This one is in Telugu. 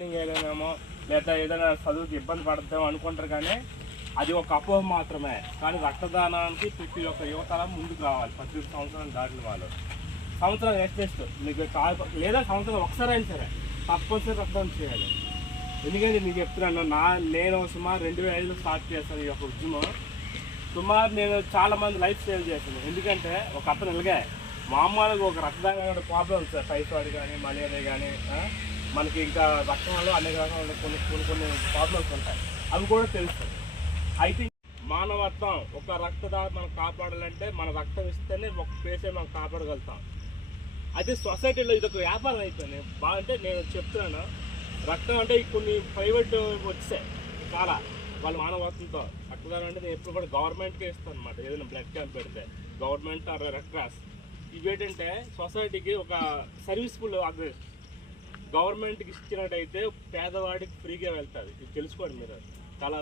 స్మగ్లింగ్ చేయలేమేమో లేదా ఏదైనా చదువుకి ఇబ్బంది పడతామో అనుకుంటారు కానీ అది ఒక అపోహ మాత్రమే. కానీ రక్తదానానికి ప్రతి ఒక్క యువతరం ముందుకు రావాలి పద్దెనిమిది సంవత్సరాలు దాటిన వాళ్ళు. సంవత్సరం ఎస్టెస్ట్ మీకు కాదు లేదా సంవత్సరం ఒకసారి అయినా సరే తప్పనిసరి రక్తం చేయాలి. ఎందుకంటే మీకు చెప్తున్నాను నా నేను సుమారు రెండు వేల ఐదులో స్టార్ట్ చేశాను ఈ యొక్క ఉద్యమం. సుమారు నేను చాలా మంది లైఫ్ సేవ్ చేశాను. ఎందుకంటే ఒక అతను ఇలాగే మామూలుగా ఒక రక్తదానం ప్రాబ్లమ్స్ సార్. టైఫాయిడ్ కానీ మలేరియా కానీ మనకి ఇంకా రక్తం వల్ల అనేక రకాల కొన్ని కొన్ని కొన్ని ప్రాబ్లమ్స్ ఉంటాయి. అవి కూడా తెలుస్తాయి. అయితే మానవత్వం ఒక రక్తదా మనం కాపాడాలంటే మన రక్తం ఇస్తేనే ఒక పేషెంట్ మనం కాపాడగలుగుతాం. అయితే సొసైటీలో ఇది ఒక వ్యాపారం అయిపోయింది. బాగుంటే నేను చెప్తున్నాను రక్తం అంటే కొన్ని ప్రైవేట్ వచ్చాయి. చాలా వాళ్ళ మానవత్వంతో. రక్తదానం అంటే నేను ఎప్పుడు కూడా గవర్నమెంట్కే ఇస్తాను అనమాట ఏదైనా బ్లడ్ క్యాంప్ పెడితే గవర్నమెంట్ ఆర్ రెడ్ క్రాస్. ఇవి ఏంటంటే సొసైటీకి ఒక సర్వీస్ఫుల్ ఆర్గనైజేషన్ గవర్నమెంట్కి ఇచ్చినట్టయితే పేదవాడికి ఫ్రీగా వెళ్తుంది. ఇది తెలుసుకోండి మీరు. చాలా